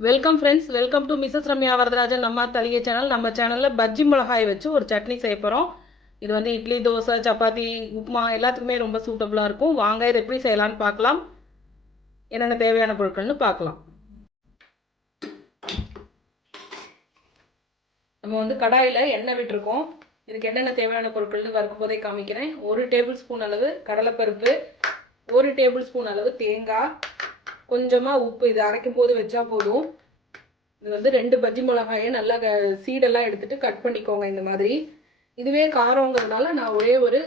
Welcome friends, welcome to Mrs Ramya Varadarajan நம்ம Thaligai channel. நம்ம சேனலில் பஜ்ஜி மிளகாய் வச்சு ஒரு சட்னி செய்ய போகிறோம். இது வந்து இட்லி, தோசை, சப்பாத்தி, உப்புமா எல்லாத்துக்குமே ரொம்ப சூட்டபுளாக இருக்கும். வாங்க இதை எப்படி செய்யலான்னு பார்க்கலாம். என்னென்ன தேவையான பொருட்கள்னு பார்க்கலாம். நம்ம வந்து கடாயில் எண்ணெய் விட்டுருக்கோம். இதுக்கு என்னென்ன தேவையான பொருட்கள்னு வறுக்கும் போதே காமிக்கிறேன். 1 டேபிள் ஸ்பூன் அளவு கடலைப்பருப்பு, 1 டேபிள் ஸ்பூன் அளவு தேங்காய், கொஞ்சமாக உப்பு. இது அரைக்கும் போது வச்சா போதும். இது வந்து 2 பஜ்ஜி மிளகாயை நல்லா சீடெல்லாம் எடுத்துகிட்டு கட் பண்ணிக்கோங்க இந்த மாதிரி. இதுவே காரங்கிறதுனால நான் ஒரே ஒரு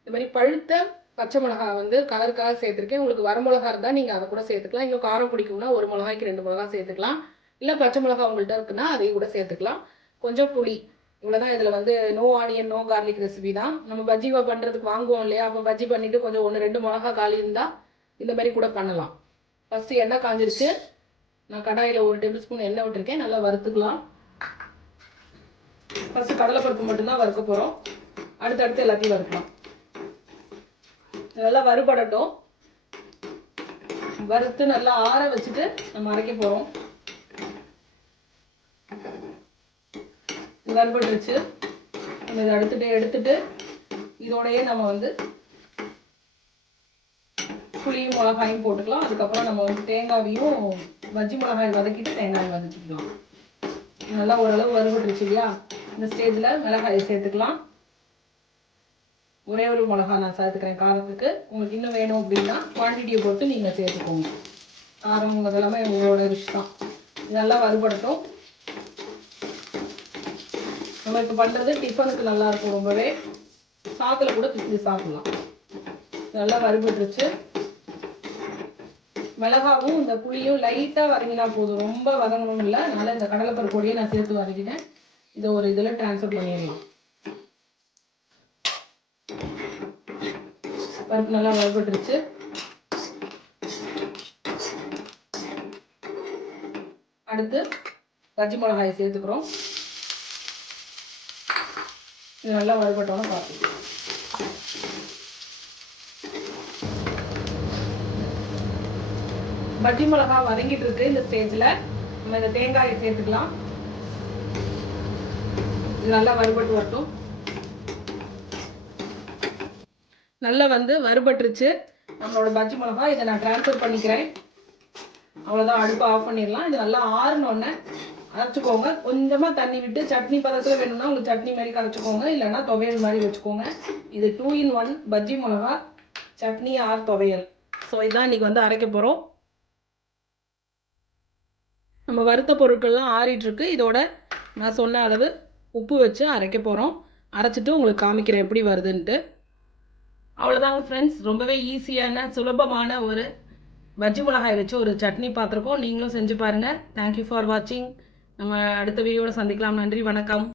இந்த மாதிரி பழுத்த பச்சை மிளகாய் வந்து கலருக்காக சேர்த்துருக்கேன். உங்களுக்கு வர மிளகா இருந்தால் நீங்கள் அதை கூட சேர்த்துக்கலாம். இன்னும் காரம் பிடிக்கும்னா 1 மிளகாய்க்கு 2 மிளகா சேர்த்துக்கலாம். இல்லை பச்சை மிளகா உங்கள்கிட்ட இருக்குன்னா அதையும் கூட சேர்த்துக்கலாம். கொஞ்சம் புளி, இவ்வளோதான். இதில் வந்து no onion no garlic recipe தான். நம்ம பஜ்ஜி பண்ணுறதுக்கு வாங்குவோம் இல்லையா, அப்போ பஜ்ஜி பண்ணிவிட்டு கொஞ்சம் 1-2 மிளகா காலி இருந்தால் இந்த மாதிரி கூட பண்ணலாம். ஃபஸ்ட்டு எண்ணெய் காஞ்சிருச்சு. நான் கடாயில் 1 டேபிள் ஸ்பூன் எண்ணெய் விட்டுருக்கேன். நல்லா வறுத்துக்கலாம். ஃபஸ்ட்டு கடலைப்பருப்பு மட்டும்தான் வறுக்க போகிறோம். அடுத்தடுத்து எல்லாத்தையும் வறுக்கலாம். நல்லா வறுபடட்டும். வறுத்து நல்லா ஆற வச்சுட்டு நம்ம அரைக்க போகிறோம். வறுபட்டுருச்சு. நம்ம இதை எடுத்துட்டு இதோடையே நம்ம வந்து புளியும் மிளகாயும் போட்டுக்கலாம். அதுக்கப்புறம் நம்ம வந்து தேங்காயும் பஜ்ஜி மிளகாய் வதக்கிட்டு தேங்காய் வதக்கிக்கலாம். நல்லா ஓரளவு வறுபட்டுருச்சு இல்லையா, இந்த ஸ்டேஜில் மிளகாயை சேர்த்துக்கலாம். ஒரே ஒரு மிளகா நான் சேர்த்துக்கிறேன் காரத்துக்கு. உங்களுக்கு இன்னும் வேணும் அப்படின்னா குவான்டிட்டியை போட்டு நீங்கள் சேர்த்துக்கோங்க. காரம் அதெல்லாமே உங்களோட விஷ் தான். நல்லா வறுபடட்டும். நம்ம இப்போ பண்ணுறது டிஃபனுக்கு நல்லாயிருக்கும். ரொம்பவே சாத்தில் கூட பிச்சு சாப்பிடலாம். நல்லா வறுபட்டுருச்சு. மிளகாவும் இந்த புளியும் லைட்டாக வதங்கினா போதும், ரொம்ப வதங்கணும் இல்லை. அதனால் இந்த கடலைப்பருப்பு பொடியை நான் சேர்த்து வதக்கிட்டேன். இதை ஒரு இதில் ட்ரான்ஸ்ஃபர் பண்ணிடலாம். பருப்பு நல்லா வறுபட்டுருச்சு. அடுத்து பஜ்ஜி மிளகாயை சேர்த்துக்கிறோம். இது நல்லா வறுபட்டோன்னு பார்த்துக்கலாம். பஜ்ஜி மிளகா வதங்கிட்டு இருக்கு. இந்த ஸ்டேஜில் நம்ம இந்த தேங்காயை சேர்த்துக்கலாம். இது நல்லா வறுபட்டு வரட்டும். நல்லா வந்து வறுபட்டுருச்சு நம்மளோட பஜ்ஜி மிளகா. இதை நான் ட்ரான்ஸ்ஃபர் பண்ணிக்கிறேன். அவ்வளோதான், அடுப்பை ஆஃப் பண்ணிடலாம். இது நல்லா ஆறினோடனே அரைச்சிக்கோங்க. கொஞ்சமாக தண்ணி விட்டு சட்னி பதத்தில் வேணும்னா உங்களுக்கு சட்னி மாதிரி கரைச்சிக்கோங்க, இல்லைன்னா துவையல் மாதிரி வச்சுக்கோங்க. இது 2 in 1 பஜ்ஜி மிளகா சட்னி ஆர் துவையல். ஸோ இதுதான் இன்றைக்கி வந்து அரைக்க போகிறோம். நம்ம வறுத்த பொருட்கள்லாம் ஆறிட்டுருக்கு. இதோட நான் சொன்ன அளவு உப்பு வச்சு அரைக்க போகிறோம். அரைச்சிட்டு உங்களுக்கு காமிக்கிறேன் எப்படி வருதுன்ட்டு. அவ்வளோதாங்க ஃப்ரெண்ட்ஸ், ரொம்பவே ஈஸியான சுலபமான ஒரு பஜ்ஜி மிளகாய் வச்சு ஒரு சட்னி பார்த்துருக்கோம். நீங்களும் செஞ்சு பாருங்கள். தேங்க்யூ ஃபார் வாட்சிங். நம்ம அடுத்த வீடியோவில் சந்திக்கலாம். நன்றி, வணக்கம்.